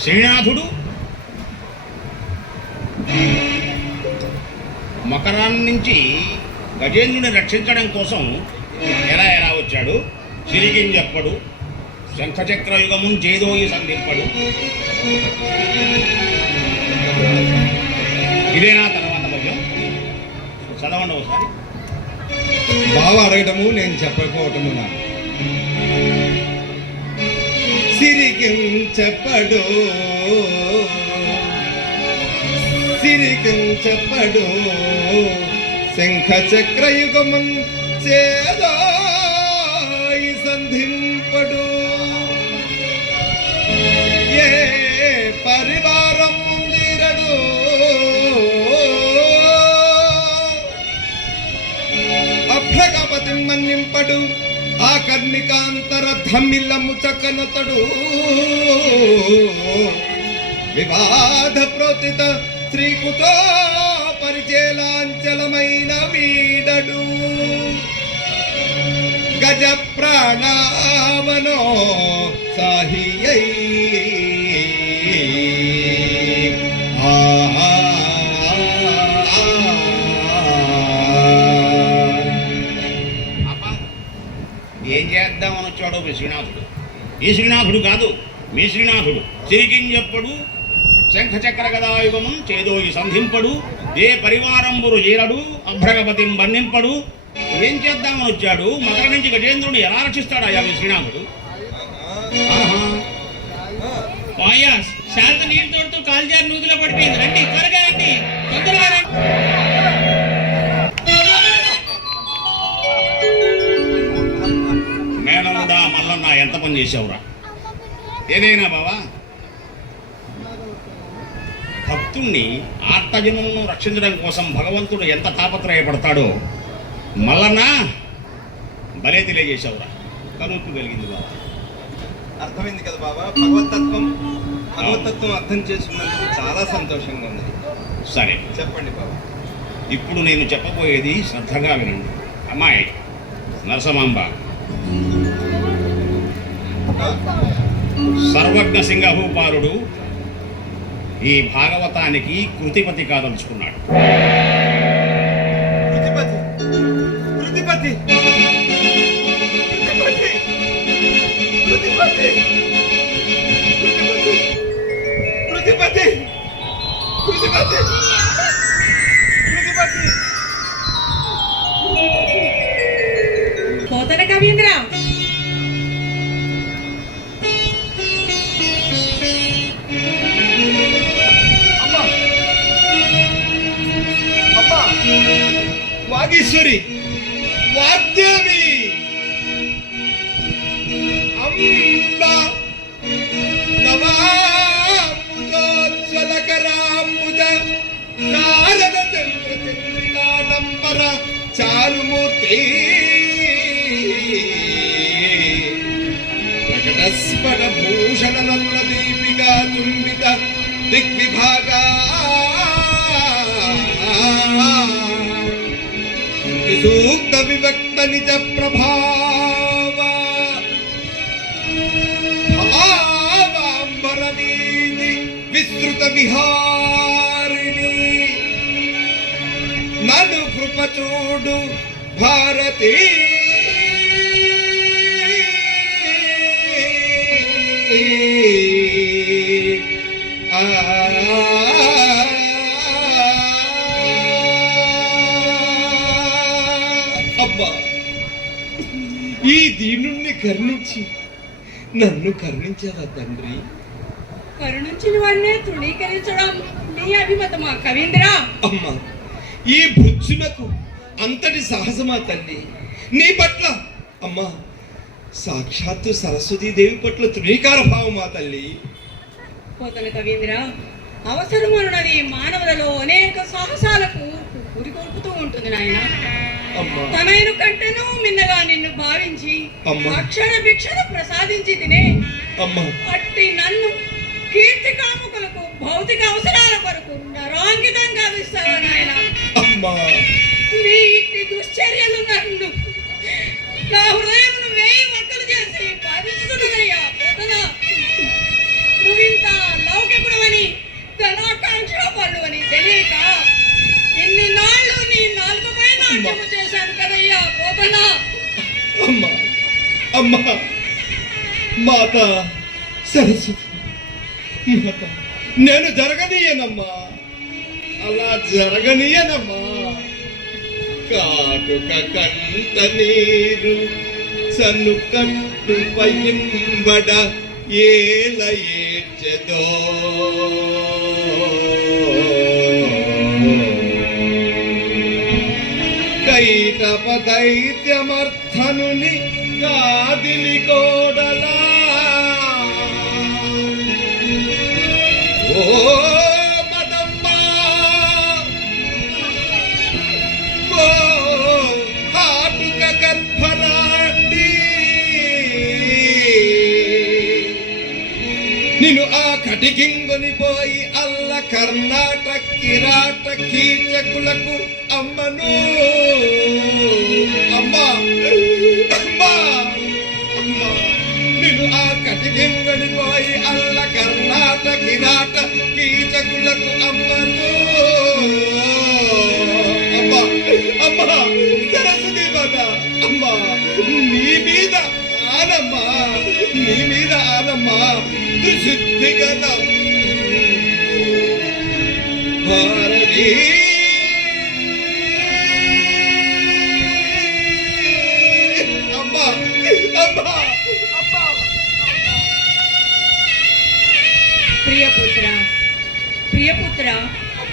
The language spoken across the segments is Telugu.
శ్రీనాథుడు మకరాన్ని నుంచి గజేంద్రుని రక్షించడం కోసం ఎలా వచ్చాడు? సిరిగింజప్పడు శంఖచక్ర యుగమున్ చేదోయి సంధింపడు. ఇదేనా తర్వాత పద్యం? చదవండి ఒకసారి. బావ అడగటము నేను చెప్పకపోవటము నాకు సిరిగించపడు సిరిగించపడు శంఖ చక్రయుగమున్ చేదోయి సంధింపడు. ఏ పరివారం ముందిరడు అభ్రగపతి మన్నింపడు. ఆ కర్ణికాంతర ధమ్మిల్లము చక్కనతడు. వివాద ప్రోతిత శ్రీకుతో పరిచేలాంచలమైన వీడడు. గజ ప్రాణావనో సాహియై ఏం చేద్దామని వచ్చాడో మీ శ్రీనాథుడు. ఈ శ్రీనాథుడు కాదు, మీ శ్రీనాథుడు. చిరికింజప్పడు శంఖచక్ర గదాయుగము చేదోయి సంధింపడు. ఏ పరివారంబురు చేరడు అభ్రగపతిం బంధింపడు. ఏం చేద్దామని వచ్చాడు? మకర నుంచి గజేంద్రుని ఎలా రక్షిస్తాడు అయ్యా మీ శ్రీనాథుడు? శాంత నీరు తోడుతూ కాల్జారు నూతిలో పడిపోయింది. రండి, త్వరగా రండి, తొందరగా రండి. మేనలుడా మల్లన్న ఎంత పని చేసావురా? ఏదైనా బావా, భక్తుణ్ణి ఆర్తజనులను రక్షించడం కోసం భగవంతుడు ఎంత తాపత్రయపడతాడో మల్లన్న భలే తెలియజేశావురా. కనుక్కు కలిగింది బాబా. అర్థమైంది కదా బాబా. భగవతత్వం అర్థం చేసుకున్నందుకు చాలా సంతోషంగా ఉంది. సరే చెప్పండి బాబా. ఇప్పుడు నేను చెప్పబోయేది శ్రద్ధగా వినండి. అమ్మాయి నరసమాంబ సర్వజ్ఞ సింగభూపాలుడు ఈ భాగవతానికి కృతిపతి కాదలుచుకున్నాడు. పోతన కవీంద్ర, వాగీశ్వరి, వాగ్దేవి, అంబ నవాంబుజోజ్వలకరాంబుజ నారద చంద్ర చంద్రికాడంబర చారుమూర్తి ప్రకటస్ఫట భూషణ నల్ల దీపికా చుంబిత దిగ్విభాగా సూక్త వివక్త నిజ ప్రభావ భావాంబరవీది విస్తృత విహారిణి నను కృపచూడు భారతి అబ్బా, ఈ దీనుణ్ణి కరుణించి నన్ను కరుణించారా తండ్రి? కరుణించిన వారినే తృణీకరించడం నీ అభిమతమా కవీంద్ర? అమ్మా, ఈ బుచ్చునకు అంతటి సాహసమా తల్లి నీ పట్ల? అమ్మా, సాక్షాత్తు సరస్వతీదేవి పట్ల తృణీకార భావమా తల్లి? పోతన కవీంద్ర, అవసరమన్నది మానవులలో అనేక సాహసాలకు పురికొల్పుతూ ఉంటుంది నాయన. తనైన కంటేనూ మిన్నగా నిన్ను భావించి అక్షర భిక్షణ ప్రసాదించి తినే అట్టి నన్ను కీర్తి కాముకులకు భౌతిక అవసరాల కొరకు నరాంకితం గావిస్తావా నాయన? నీ ఇట్టి దుశ్చర్యలు నన్ను నా హృదయం వేయి మక్కలు చేసి భావించుకున్నదయ్యా. పోతన, నువ్వింత అమ్మా మాత సరస్వతి మాత నేను జరగనీయనమ్మా, అలా జరగనీయనమ్మా. కాటుక కంట నీరు సన్నుకట్టు పయింబడ ఏల ఏడ్చెదో. కైటప దైత్యమర్థనుని కాదిలి కోడలా ఓ మదమ్మా ఓ కాటుక గర్భరాడి నిన్ను ఆ కటికింగుని పోయి అల్ల కర్ణాటక కిరాట కీచకులకు అమ్మను. అమ్మా అమ్మా అమ్మా నిన్ను ఆ కటికింగుని పోయి అల్ల కర్ణాట కిరాట కీచకులకు అమ్మను. అమ్మా అమ్మా సరస్వతి మాత అమ్మా నీ మీద ఆనమ్మా, నీ మీద ఆనమ్మా. దుశుద్ధి కదా భారతీ అమ్మా అమ్మా అమ్మా. ప్రియపుత్ర ప్రియపుత్ర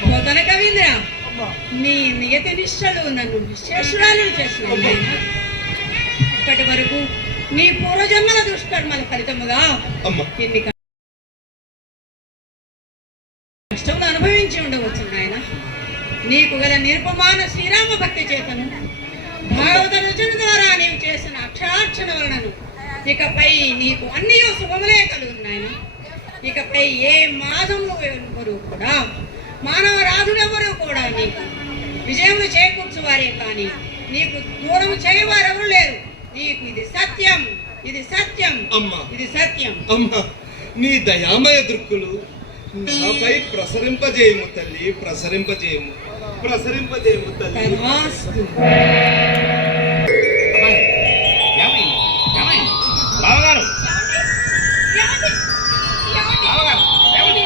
పోతన కవీంద్ర, నీ నియతి నిష్టలు నన్ను విశేషురాలు చేసినావు నాయనా. ఇప్పటి వరకు నీ పూర్వజన్మల దుష్కర్మల ఫలితముగా ఎన్ని కష్టములు అనుభవించి ఉండవచ్చు నాయన. నీకు గల నిరుపమాన శ్రీరామ భక్తి చేతను భాగవత రచన ద్వారా నీవు చేసిన అక్షరార్చన వలనను ఇకపై నీకు అన్ని శుభములే కలుగున్నాయన. ఇకపై ఏ మాధము ఎవరు కూడా మానవ రాజులెవరూ కూడా నీకు విజయములు చేకూర్చు వారే కానీ నీకు దూరము చేయవారెవరు లేరు. నీకు ఇది సత్యం, ఇది సత్యం అమ్మా, ఇది సత్యం. అమ్మా నీ దయామయ దృక్కులు నాపై ప్రసరింపజేయము తల్లి, ప్రసరింపజేయము, ప్రసరింపజేయము తల్లి. తదాస్తు. ఏమైంది ఏమైంది బావగారు? బావగారు ఏమైంది?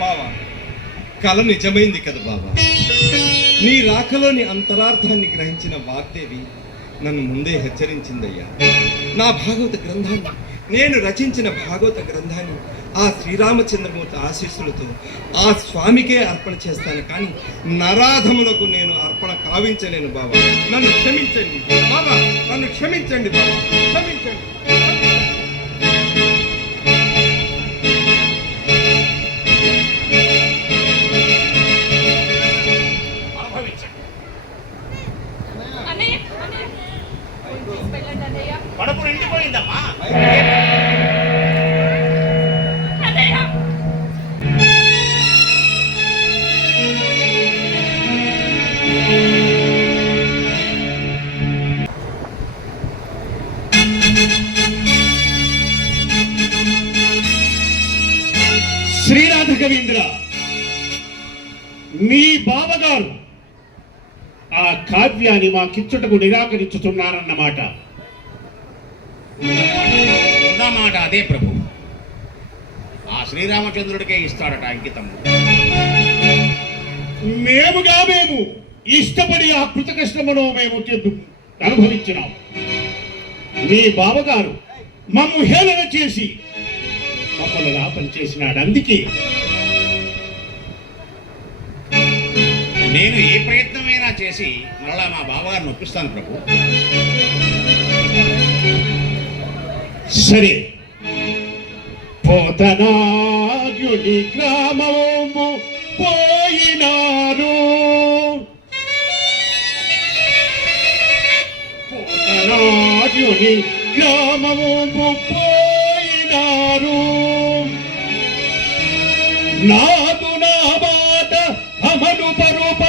బావా కళ నిజమైంది కదా బాబా. నీ రాకలోని అంతరార్థాన్ని గ్రహించిన వాగ్దేవి నన్ను ముందే హెచ్చరించిందయ్యా. నా భాగవత గ్రంథాన్ని, నేను రచించిన భాగవత గ్రంథాన్ని ఆ శ్రీరామచంద్రమూర్తి ఆశీస్సులతో ఆ స్వామికే అర్పణ చేస్తాను, కానీ నరాధములకు నేను అర్పణ కావించలేను బాబా. నన్ను క్షమించండి బాబా, నన్ను క్షమించండి బాబా, క్షమించండి. కడుపు నిండిపోయిందమ్మా. శ్రీనాథ కవీంద్ర, మీ బావగారు ఆ కావ్యాన్ని మా కిచ్చుటకు నిరాకరించుతున్నారన్నమాట. ఉన్నమాట అదే ప్రభు. ఆ శ్రీరామచంద్రుడికే ఇస్తాడట అంకితం. మేము ఇష్టపడి ఆ కృతకృష్ణమును మేము అనుభవించినాం. మీ బావగారు మమ్ము హేళన చేసి మమ్మల్ని రాపం చేసినాడు. అందుకే నేను ఏ ప్రయత్నమైనా చేసి మరలా మా బావగారిని ఒప్పిస్తాను ప్రభు. సరే, పోతనార్యుని గ్రామము పోయినారు, పోతనార్యుని గ్రామము పోయినారు. నాదు నా మాట అమలు పరుప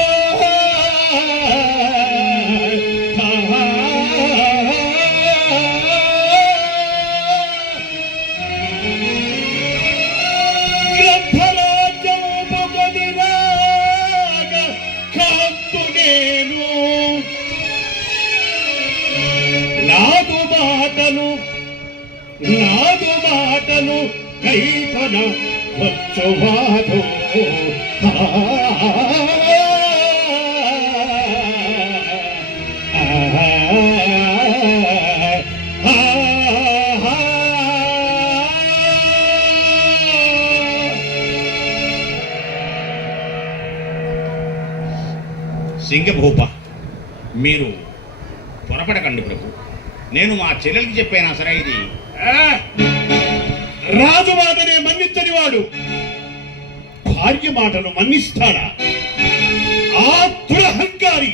మాటలు కైకొన వచ్చువాడు సింగభూప, మీరు త్వరపడకండి ప్రభు. నేను మా చెల్లెలకి చెప్పానా సరే, ఇది రాజువాదనే మన్నించని వాడు భార్య మాటను మన్నిస్తాడా? ఆ దురహంకారి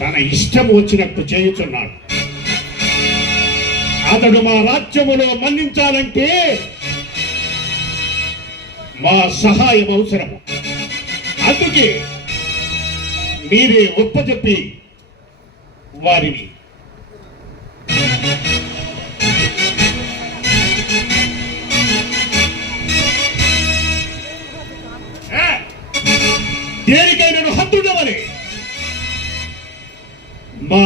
తన ఇష్టం వచ్చినట్టు చేయుచున్నాడు. అతడు మా రాజ్యములో మన్నించాలంటే మా సహాయం అవసరము. అందుకే మీరే ఒప్పచెప్పి వారిని దేనికైనా హద్దుండవని మా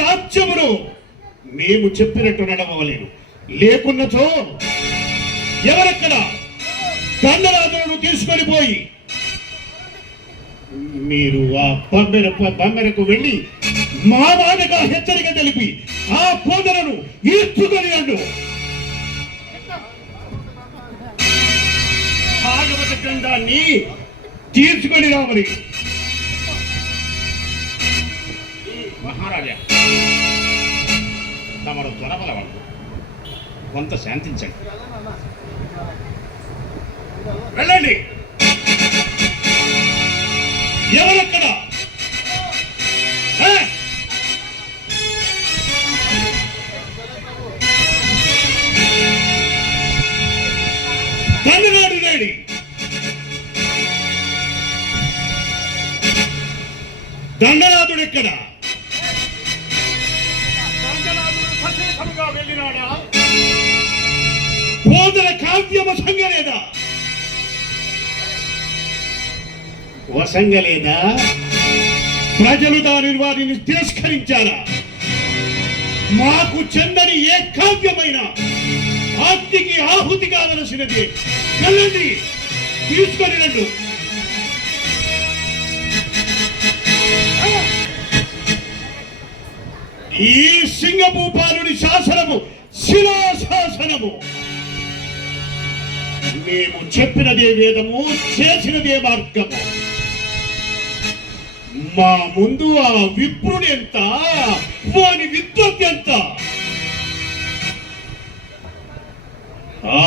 రాజ్యములో మేము చెప్పినట్టు నడవలేను. లేకున్నచో ఎవరక్కడ దండరాజులను తీసుకొని పోయి మీరు ఆ బమ్మెరకు వెళ్ళి మా మాటగా హెచ్చరిక తెలిపి ఆ పోదలను ఈడ్చుకొని రండు. భాగవత గ్రంథాన్ని తీర్చుకొని రామని. మహారాజా, తమరు త్వరపలవాడు, కొంత శాంతించండి. వెళ్ళండి. ఎవరక్కడ? దండనాడు లేడి. దండనాథుడెక్కడ? దండనాథుడు సచేతముగా వెళ్ళినాడా? పోదల కావ్యము సంగలేదా? వసంగలేదా? ప్రజలు వారిని తిరస్కరించారా? మాకు చెందని ఏ కావ్యమైనా ఆర్తికి ఆహుతి కావలసినది. వెళ్ళండి, తీసుకొని రండు. ఈ సింగభూపాలుని శాసనము శిలాశాసనము. మేము చెప్పినదే వేదము, చేసినదే మార్గము. మా ముందు ఆ విప్రుడు ఎంత, వాని విద్వత్ ఎంత. ఆ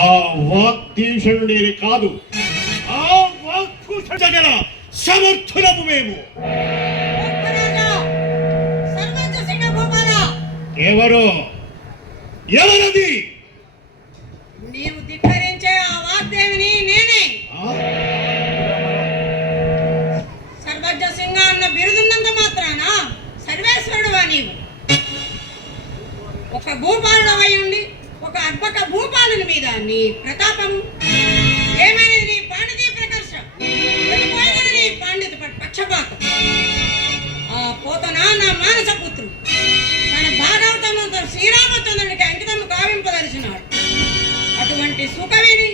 వాగ్దీషణుడే కాదు, ఆ వాగ్భూషణ గల సమర్థులము మేము. ఎవరది? నీవు ధిక్కరించే ఆ వాగ్దేవిని నేనే. సర్వజ్ఞ సింగ అన్న బిరుదున్నంత మాత్రాన సర్వేశ్వరుడువా నీవు? ఒక భూపాలుడవై ఉండి ఒక అర్భక భూపాలుని మీద నీ ప్రతాపము ఏమైనది? నీ పాండితీ ప్రకర్ష, నీ పాండిత పక్షపాతం. ఆ పోతన నా మానస పుత్రుడు తన భాగవతముతో శ్రీరామచంద్రునికి అంకితము గావింపదలిచినాడు. అటువంటి సుకవిని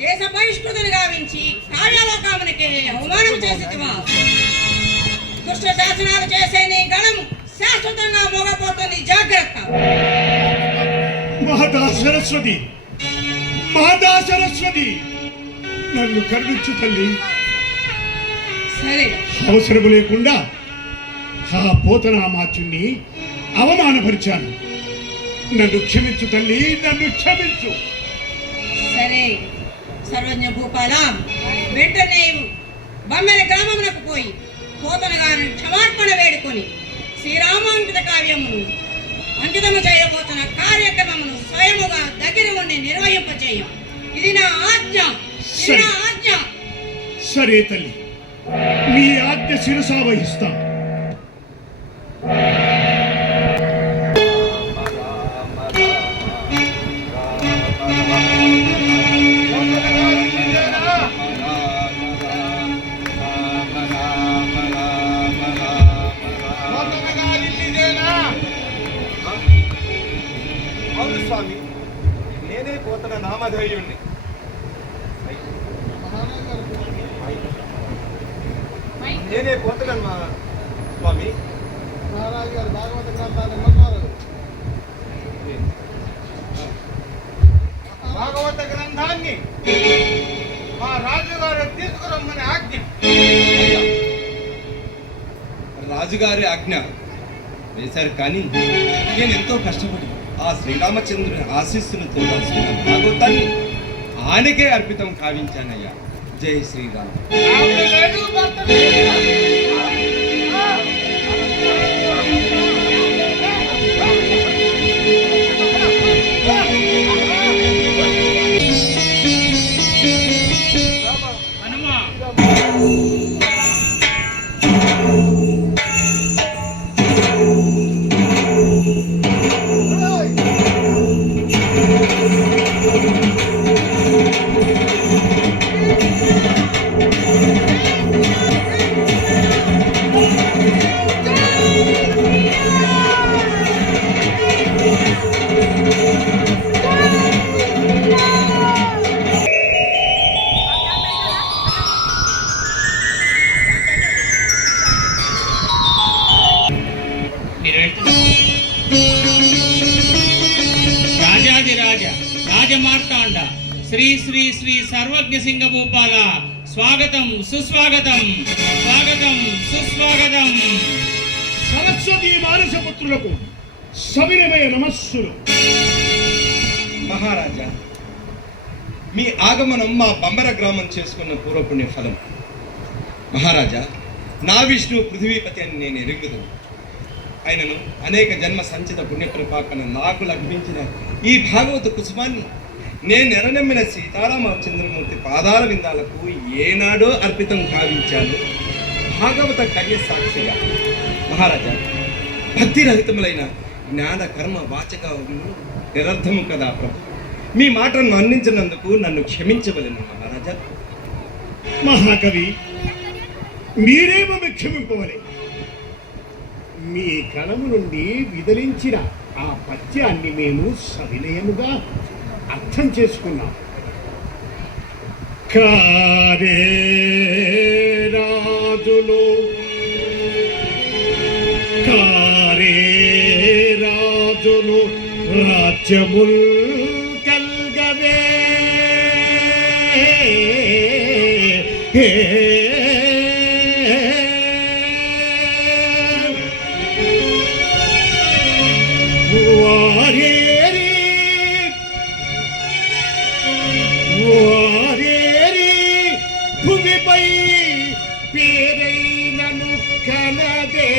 దేశ బహిష్కృతుని గావించి కావ్యలోకామునికి అవమానం చేసేదివా? దుష్ట శాసనాలు చేసే నీ గణము శాశ్వతంగా మోగపోతుంది, జాగ్రత్త. మాతా సరస్వతి, నన్ను కరుణించు తల్లి. సరే, అవసరము లేకుండా ఆ పోతనామాచుని అవమానపరిచాను. నన్ను క్షమించు తల్లి, నన్ను క్షమించు. సరే సర్వజ్ఞ భూపాల, వెంటనే బమ్మెల గ్రామమునకు పోయి పోతన గారిని క్షమార్పణ వేడుకొని శ్రీరామాంకిత కావ్యమును అంకితము చేయబోతున్న కార్యక్రమమును స్వయముగా దగ్గర ఉండి నిర్వహింపచేయం. ఇది నా ఆజ్ఞ. సరే తల్లి, మీ ఆజ్ఞ శిరసా వహిస్తా. స్వామి, నేనే పోతన నామధేయుణ్ణి. నేనే పోతన స్వామి. మహారాజు గారు భాగవత గ్రంథాన్ని ఇమ్మన్నారు. భాగవత గ్రంథాన్ని మా రాజుగారు తీసుకురమ్మని ఆజ్ఞ. అయ్యా, రాజుగారి ఆజ్ఞ వేశారు, కానీ నేను ఎంతో కష్టపడి ఆ శ్రీరామచంద్రుని ఆశీస్సులతో రాసిన భాగవతాన్ని ఆయనకే అర్పితం కావించానయ్యా. జై శ్రీరామ్. ఆవిడ లేదు, భర్త లేదు. హనుమా, మీరు వెళ్తున్నారు. రాజాదిరాజ రాజమార్తాండ శ్రీ శ్రీ శ్రీ సర్వజ్ఞ సింగ భూపాల స్వాగతం సుస్వాగతం, స్వాగతం సుస్వాగతం. సరస్వతి మానసపుత్రులకు సవినమయ నమస్సులు. మహారాజా, మీ ఆగమనం మా బంబర గ్రామం చేసుకున్న పూర్వపుణ్య ఫలం. మహారాజా, నా విష్ణువు పృథ్వీపతి అని నేను ఎరుగుదును. ఆయనను అనేక జన్మ సంచిత పుణ్యప్రపాకన నాకు లభించిన ఈ భాగవత కుసుమాన్ని నేను నెరనమ్మిన సీతారామచంద్రమూర్తి పాదాల విందాలకు ఏనాడో అర్పితం కావించాను భాగవత కర్య సాక్షిగా. మహారాజా, భక్తిరహితములైన జ్ఞాన కర్మ వాచక నిరర్థము కదా ప్రభు. మీ మాటను అందించినందుకు నన్ను క్షమించవలను మహారాజా. మహాకవి, మీరేమో క్షమింపవలే. మీ కళము నుండి విదలించిన ఆ పద్యాన్ని మేము సవినయముగా అర్థం చేసుకున్నాం. కారే రాజులు, కారే రాజులు రాజ్యముల్ కల్గవే, భూమిపై పేరైనను కలదే.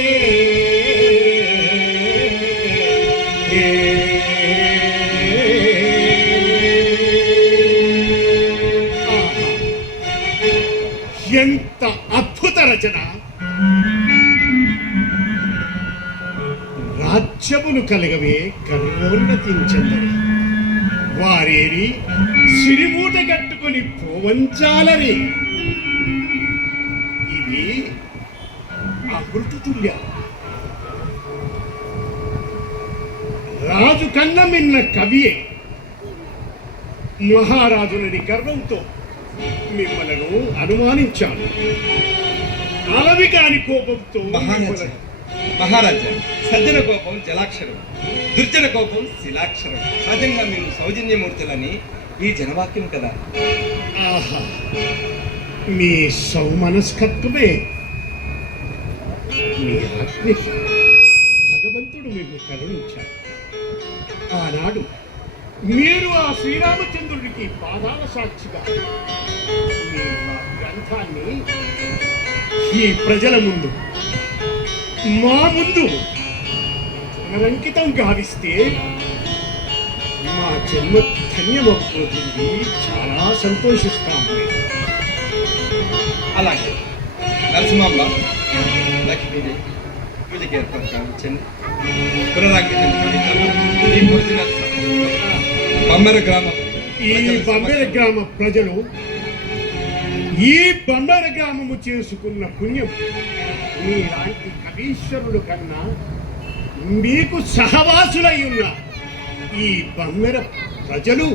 ఎంత అద్భుత రచన! రాజ్యమును కలగవే కర్మోన్నతించందరి, వారేరి సిరిమూట కట్టుకొని పోవంచాలని. ఇవి అమృతతుల్య. రాజు కన్న మిన్న కవియే మహారాజునని గర్వంతో మిమ్మలను అనుమానించాను. అలవి కాని కోపంతో మహారాజా, మహారాజా, సజ్జన కోపం జలాక్షరం, దుర్జన కోపం శిలాక్షరం. సహజంగా మేము సౌజన్యమూర్తులని ఈ జనవాక్యం కదా. ఆహా, మీ సౌమనస్కత్వమే మీ ఆజ్ఞకి భగవంతుడు మీకు కరుణించాడు. ఆనాడు మీరు ఆ శ్రీరామచంద్రుడికి పాదాల సాక్షిగా మీ ఆ గ్రంథాన్ని ఈ ప్రజల ముందు, మా ముందు పునరంకితం గావిస్తే మా జన్మ ధన్యమవుతుంది. చాలా సంతోషిస్తాము. అలాగే నరసింహాంబ, లక్ష్మీదేవి పూజకి ఏర్పాటు కావించండి. పునరాంకితం ఈ భోజన బంబర గ్రామం ఈ బంబెర గ్రామ ప్రజలు ఈ బంబెర గ్రామము చేసుకున్న పుణ్యం మీలాంటి కవీశ్వరుడు కన్నా మీకు సహవాసులై ఉన్నారు. ఈ బమ్మెర ప్రజలు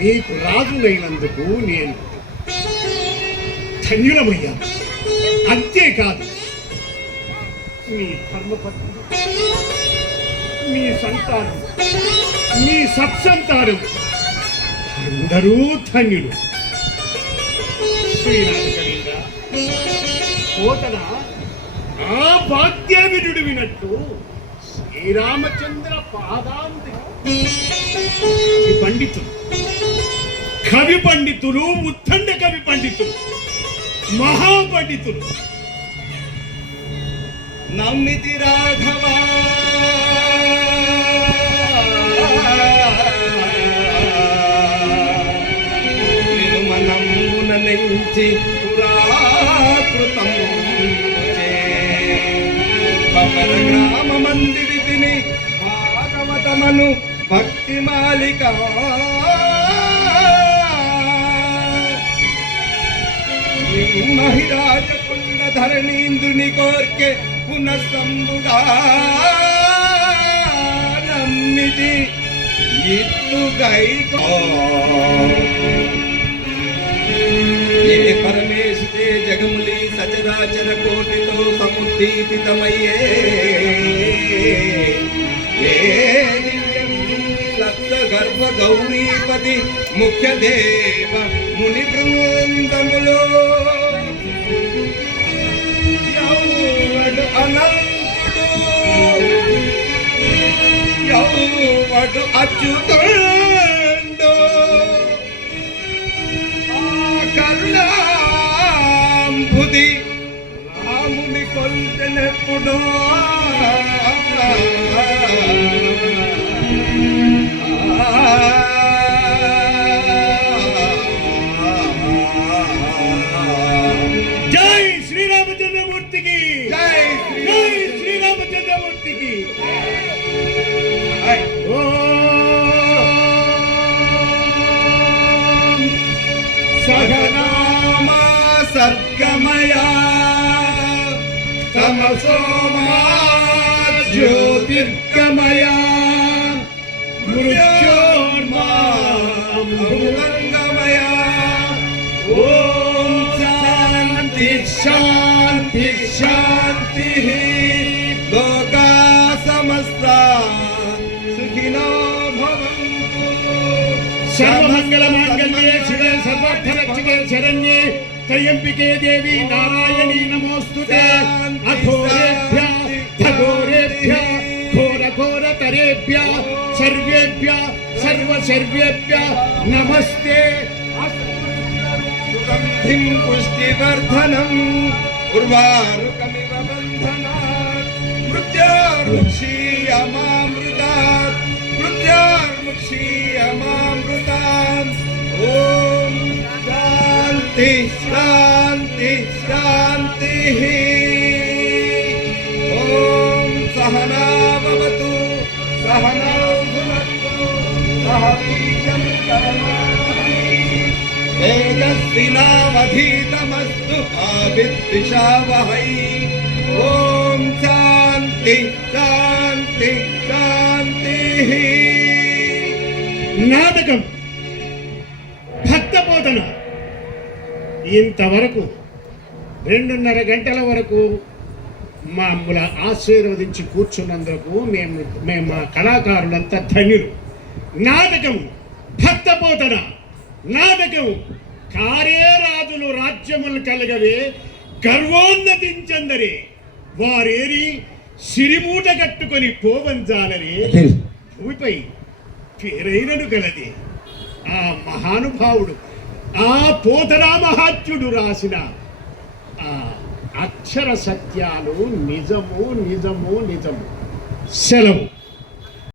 నీకు రాజునైనందుకు నేను ధన్యులమయ్యా. అంతేకాదు మీ ధర్మపత్ని, మీ సంతానం, మీ సత్సంతానం అందరూ ధన్యులు. శ్రీనాథ కవీంద్ర, పోతన ఆ వాద్యావినుడు వినట్టు శ్రీరామచంద్ర పాదాంతి పండితులు, కవి పండితులు, ఉత్తండ కవి పండితులు, మహాపండితులు నమ్మితి రాఘవా నిన్ను మనమున నెంచి పురాకృతం బమర గ్రామ మందిరి తిని భాగవతమను భక్తి మాలిక మహిరాజ కుండ ధరణీంద్రుని కోర్కె పునఃసంబుగా నమ్మిది ఇత్తుగైకో ఏ పరమేశుతే జగములి సచరాచర కోటితో సముద్దీపితమయ్యే ఏ దివ్యం లబ్ధ గర్భ గౌరీపతి ముఖ్య దేవ ముని బృందములో యౌవడు అచ్యుతండు కరుణాంబుది రాముని కొల్చెనెప్పుడు జై శ్రీరామచంద్రమూర్తికి, జై శ్రీరామచంద్రమూర్తికి. సగనామా సర్గమయా తమసోమా జ్యోతిర్గమయా మృత్యోర్మామృతంగమయా ఓం శాంతి శాంతి శాంతి లోకా సమస్తా సుఖినో భవంతు. సర్వమంగళ మాంగళ్యే శివే సర్వార్థరక్షకే శరణ్యే త్రయంబికే దేవి నారాయణీ నమోస్తుతే. అఘోరేభ్య ఘోరేభ్య ఘోరఘోరతరేభ్య సర్వేభ్య సర్వసర్వేభ్య నమస్తే. సుగంధిం పుష్టివర్ధనం ఉర్వారుకమివ బంధనాత్ మృత్యోర్ముక్షీయమామృతాత్ మృత్యోర్ముక్షీయమామృతాత్. ఓం శాంతి శాంతి శాంతి. ఓం సహనా భవతు సహనౌ భునక్తు సహ వీర్యం కరవావహై తేజస్వినావధీతమస్తు మా విద్విషావహై. ఓం శాంతి శాంతి శాంతి. నాటకం భక్త బోధన ఇంతవరకు 2.5 గంటల వరకు మమ్మల్ని ఆశీర్వదించి కూర్చున్నందుకు మేము మా కళాకారులంతా ధన్యులు. నాటకం భక్త బోధన, నాటకం కార్యరాజులు రాజ్యములు కలగవే గర్వోన్నతించందరే వారేరి సిరిమూట కట్టుకొని పోవంజాలరే భూమిపై పేరైనను గలది. ఆ మహానుభావుడు ఆ పోతనా మహాత్యుడు రాసిన ఆ అక్షర సత్యాలు నిజము నిజము నిజము. సెలవు.